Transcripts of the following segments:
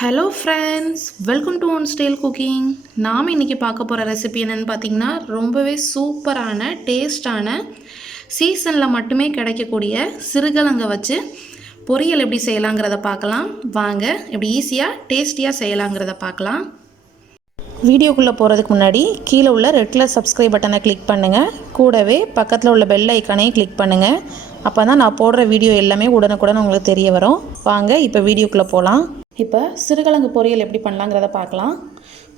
Hello friends, welcome to one style cooking. நாம் இன்றைக்கி பார்க்க போகிற ரெசிபி என்னென்னு பார்த்தீங்கன்னா ரொம்பவே சூப்பரான டேஸ்டான சீசனில் மட்டுமே கிடைக்கக்கூடிய சிறுகிழங்கை வச்சு பொரியல் எப்படி செய்யலாங்கிறத பார்க்கலாம். வாங்க எப்படி ஈஸியாக டேஸ்டியாக செய்யலாங்கிறத பார்க்கலாம். வீடியோக்குள்ளே போகிறதுக்கு முன்னாடி கீழே உள்ள ரெட் கலர் சப்ஸ்கிரைப் பட்டனை கிளிக் பண்ணுங்கள். கூடவே பக்கத்தில் உள்ள பெல் ஐக்கானையும் கிளிக் பண்ணுங்கள். அப்போ தான் நான் போடுற வீடியோ எல்லாமே உடனுக்குடன் உங்களுக்கு தெரிய வரும். வாங்க இப்போ வீடியோக்குள்ளே போகலாம். இப்போ சிறுகிழங்கு பொரியல் எப்படி பண்ணலாங்கிறத பார்க்கலாம்.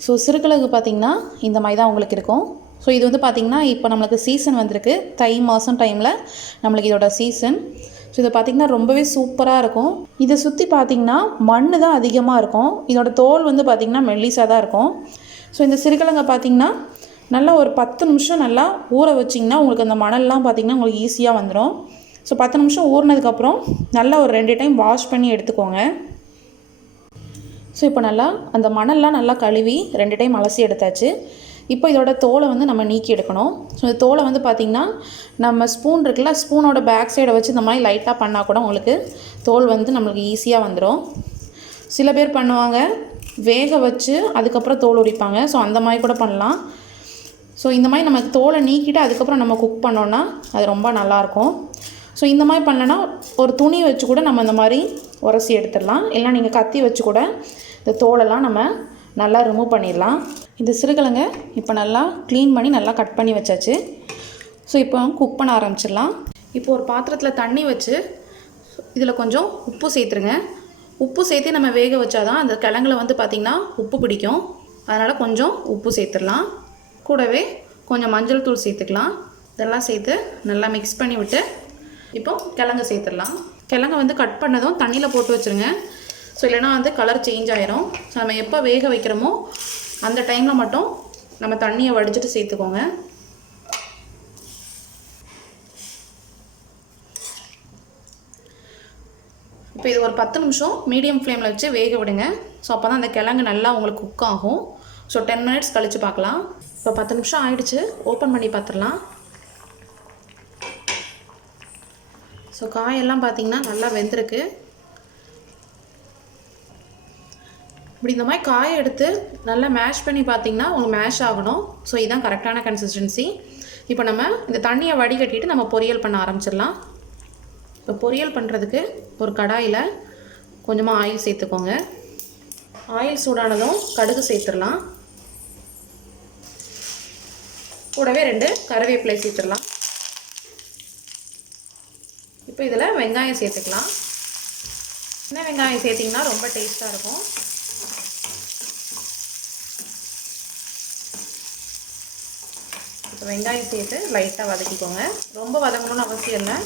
ஸோ சிறுகிழங்கு பார்த்திங்கன்னா இந்த மாதிரி தான் உங்களுக்கு இருக்கும். ஸோ இது வந்து பார்த்திங்கன்னா இப்போ நம்மளுக்கு சீசன் வந்திருக்கு. தை மாதம் டைமில் நம்மளுக்கு இதோட சீசன். ஸோ இதை பார்த்திங்கன்னா ரொம்பவே சூப்பராக இருக்கும். இதை சுற்றி பார்த்திங்கன்னா மண் தான் அதிகமாக இருக்கும். இதோட தோல் வந்து பார்த்திங்கன்னா மெல்லிசாக தான் இருக்கும். ஸோ இந்த சிறுகிழங்கை பார்த்திங்கன்னா நல்லா ஒரு 10 நிமிஷம் நல்லா ஊற வச்சிங்கன்னா உங்களுக்கு அந்த மணல்லாம் பார்த்திங்கன்னா உங்களுக்கு ஈஸியாக வந்துடும். ஸோ 10 நிமிஷம் ஊறினதுக்கப்புறம் நல்லா ஒரு 2 டைம் வாஷ் பண்ணி எடுத்துக்கோங்க. ஸோ இப்போ நல்லா அந்த மணல்லாம் நல்லா கழுவி 2 டைம் அலசி எடுத்தாச்சு. இப்போ இதோட தோலை வந்து நம்ம நீக்கி எடுக்கணும். ஸோ இந்த தோலை வந்து பார்த்திங்கன்னா நம்ம ஸ்பூன் இருக்குல்ல, ஸ்பூனோட பேக் சைடை வச்சு இந்த மாதிரி லைட்டாக பண்ணால் கூட உங்களுக்கு தோல் வந்து நம்மளுக்கு ஈஸியாக வந்துடும். சில பேர் பண்ணுவாங்க வேக வச்சு அதுக்கப்புறம் தோல் உரிப்பாங்க. ஸோ அந்த மாதிரி கூட பண்ணலாம். ஸோ இந்த மாதிரி நம்ம தோலை நீக்கிட்டு அதுக்கப்புறம் நம்ம குக் பண்ணோன்னா அது ரொம்ப நல்லாயிருக்கும். ஸோ இந்த மாதிரி பண்ணனா ஒரு துணி வச்சு கூட நம்ம இந்த மாதிரி உரசி எடுத்துடலாம். இல்லை நீங்கள் கத்தி வச்சு கூட இந்த தோலெல்லாம் நம்ம நல்லா ரிமூவ் பண்ணிடலாம். இந்த சிறுகிழங்கை இப்போ நல்லா க்ளீன் பண்ணி நல்லா கட் பண்ணி வச்சாச்சு. ஸோ இப்போ குக் பண்ண ஆரம்பிச்சிடலாம். இப்போ ஒரு பாத்திரத்தில் தண்ணி வச்சு இதில் கொஞ்சம் உப்பு சேர்த்துருங்க. உப்பு சேர்த்து நம்ம வேக வச்சாதான் அந்த கிழங்குல வந்து பார்த்திங்கன்னா உப்பு பிடிக்கும். அதனால் கொஞ்சம் உப்பு சேர்த்துடலாம். கூடவே கொஞ்சம் மஞ்சள் தூள் சேர்த்துக்கலாம். இதெல்லாம் சேர்த்து நல்லா மிக்ஸ் பண்ணி விட்டு இப்போ கிழங்கு சேர்த்துடலாம். கிழங்கை வந்து கட் பண்ணதும் தண்ணியில் போட்டு வச்சுருங்க. ஸோ இல்லைனா வந்து கலர் சேஞ்ச் ஆயிரும். ஸோ நம்ம எப்போ வேக வைக்கிறோமோ அந்த டைமில் மட்டும் நம்ம தண்ணியை வடிச்சிட்டு சேர்த்துக்கோங்க. இப்போ இது ஒரு 10 நிமிஷம் மீடியம் ஃப்ளேமில் வச்சு வேக விடுங்க. ஸோ அப்போ தான் அந்த கிழங்கு நல்லா உங்களுக்கு குக் ஆகும். ஸோ 10 மினிட்ஸ் கழித்து பார்க்கலாம். இப்போ 10 நிமிஷம் ஆயிடுச்சு. ஓப்பன் பண்ணி பார்த்துடலாம். ஸோ காயெல்லாம் பார்த்திங்கன்னா நல்லா வெந்திருக்கு. இப்படி இந்த மாதிரி காயை எடுத்து நல்லா மேஷ் பண்ணி பார்த்திங்கன்னா உங்களுக்கு மேஷ் ஆகணும். ஸோ இதுதான் கரெக்டான கன்சிஸ்டன்சி. இப்போ நம்ம இந்த தண்ணியை வடிகட்டிட்டு நம்ம பொரியல் பண்ண ஆரம்பிச்சிடலாம். இப்போ பொரியல் பண்ணுறதுக்கு ஒரு கடாயில் கொஞ்சமாக ஆயில் சேர்த்துக்கோங்க. ஆயில் சூடானதும் கடுகு சேர்த்துடலாம். கூடவே 2 கருவேப்பிலை சேர்த்துடலாம். இப்போ இதில் வெங்காயம் சேர்த்துக்கலாம். சின்ன வெங்காயம் சேர்த்திங்கன்னா ரொம்ப டேஸ்ட்டாக இருக்கும். இப்போ வெங்காயம் சேர்த்து லைட்டாக வதக்கிக்கோங்க. ரொம்ப வதங்கணும்னு அவசியம் இல்லை.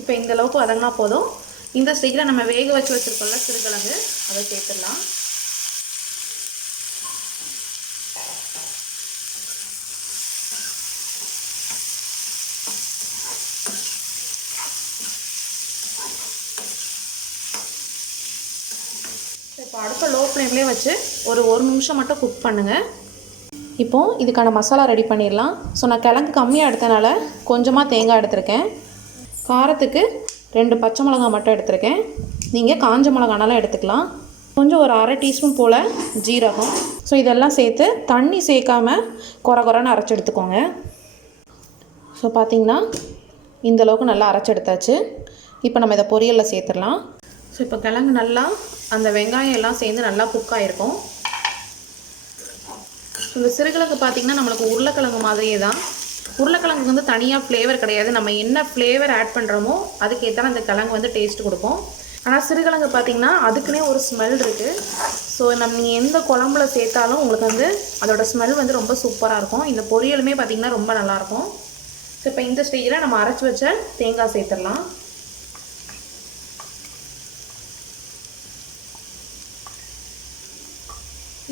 இப்போ இந்த அளவுக்கு வதங்கினா போதும். இந்த ஸ்டேஜில் நம்ம வேக வச்சு வச்சுருக்கோம்ல சிறுகிழங்கு, அதை சேர்த்துடலாம். இப்போ அடுத்த லோ ஃப்ளேம்லேயே வச்சு ஒரு 1 நிமிஷம் மட்டும் குக் பண்ணுங்கள். இப்போது இதுக்கான மசாலா ரெடி பண்ணிடலாம். ஸோ நான் கிழங்கு கம்மியாக எடுத்தனால கொஞ்சமாக தேங்காய் எடுத்திருக்கேன். காரத்துக்கு 2 பச்சை மிளகாய் மட்டும் எடுத்திருக்கேன். நீங்கள் காஞ்ச மிளகானாலும் எடுத்துக்கலாம். கொஞ்சம் ஒரு அரை டீஸ்பூன் போல் ஜீரகம். ஸோ இதெல்லாம் சேர்த்து தண்ணி சேர்க்காமல் குறைன்னு அரைச்சி எடுத்துக்கோங்க. ஸோ பார்த்திங்கன்னா இந்தளவுக்கு நல்லா அரைச்சி எடுத்தாச்சு. இப்போ நம்ம இதை பொரியலில் சேர்த்துடலாம். ஸோ இப்போ கிழங்கு நல்லா அந்த வெங்காயம் எல்லாம் சேர்ந்து நல்லா குக் ஆகிருக்கும். இந்த சிறுகிழங்கு பார்த்திங்கன்னா நம்மளுக்கு உருளைக்கிழங்கு மாதிரியே தான். உருளைக்கிழங்கு வந்து தனியாக ஃப்ளேவர் கிடையாது. நம்ம என்ன ஃப்ளேவர் ஆட் பண்ணுறோமோ அதுக்கேற்ற அந்த கிழங்கு வந்து டேஸ்ட் கொடுக்கும். ஆனால் சிறுகிழங்கு பார்த்திங்கன்னா அதுக்குன்னே ஒரு ஸ்மெல் இருக்குது. ஸோ நீங்கள் எந்த குழம்புல சேர்த்தாலும் உங்களுக்கு வந்து அதோட ஸ்மெல் வந்து ரொம்ப சூப்பராக இருக்கும். இந்த பொரியலுமே பார்த்திங்கன்னா ரொம்ப நல்லாயிருக்கும். ஸோ இப்போ இந்த ஸ்டேஜில் நம்ம அரைச்சி வச்ச தேங்காய் சேர்த்துடலாம்.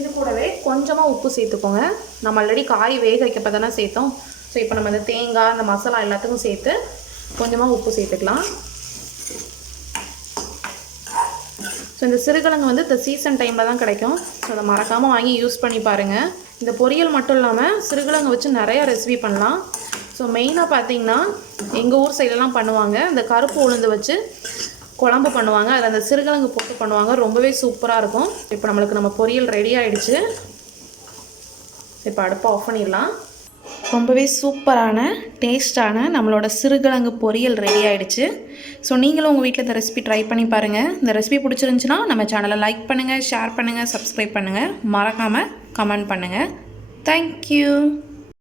இது கூடவே கொஞ்சமாக உப்பு சேர்த்துக்கோங்க. நம்ம ஆல்ரெடி காய் வேக வைக்கப்போ தானே சேர்த்தோம். ஸோ இப்போ நம்ம இந்த தேங்காய் அந்த மசாலா எல்லாத்துக்கும் சேர்த்து கொஞ்சமாக உப்பு சேர்த்துக்கலாம். ஸோ இந்த சிறுகிழங்கு வந்து இந்த சீசன் டைமில் தான் கிடைக்கும். ஸோ அதை மறக்காமல் வாங்கி யூஸ் பண்ணி பாருங்கள். இந்த பொரியல் மட்டும் இல்லாமல் சிறுகிழங்கு வச்சு நிறையா ரெசிபி பண்ணலாம். ஸோ மெயினாக பார்த்திங்கன்னா எங்கள் ஊர் சைடெல்லாம் பண்ணுவாங்க. இந்த கருப்பு உளுந்து வச்சு குழம்பு பண்ணுவாங்க. அதில் அந்த சிறுகிழங்கு போட்டு பண்ணுவாங்க. ரொம்பவே சூப்பராக இருக்கும். இப்போ நம்ம பொரியல் ரெடி ஆகிடுச்சு. இப்போ அடுப்பை ஆஃப் பண்ணிடலாம். ரொம்பவே சூப்பரான டேஸ்டான நம்மளோட சிறுகிழங்கு பொரியல் ரெடி ஆகிடுச்சு. ஸோ நீங்களும் உங்கள் வீட்டில் இந்த ரெசிபி ட்ரை பண்ணி பாருங்கள். இந்த ரெசிபி பிடிச்சிருந்துச்சுன்னா நம்ம சேனலை லைக் பண்ணுங்கள், ஷேர் பண்ணுங்கள், சப்ஸ்கிரைப் பண்ணுங்கள், மறக்காமல் கமெண்ட் பண்ணுங்கள். தேங்க்யூ.